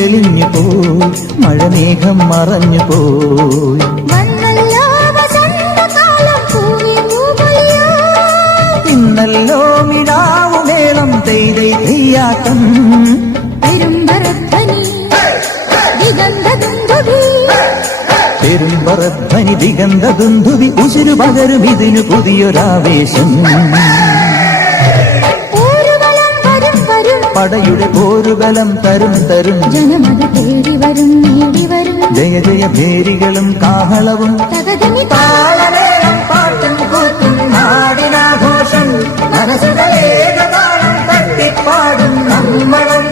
പോയി മഴമേഘം മറഞ്ഞു പോയി. ഇന്നല്ലോ മിടാവു മേളം തെയ്തൈ തെയ്യാട്ടം പെരുമ്പറധ്വനി ദിഗന്ധ ദുന്ധുവി ഉശിരു പകരും ഇതിനു പുതിയൊരാവേശം. படையுடை போர்பலம் தரும் தரும். ஜனமத தேடி வரும் நீடி வரும். ஜெய ஜெய பேரிகளும் காகளவும் பாடும் நம்மளும்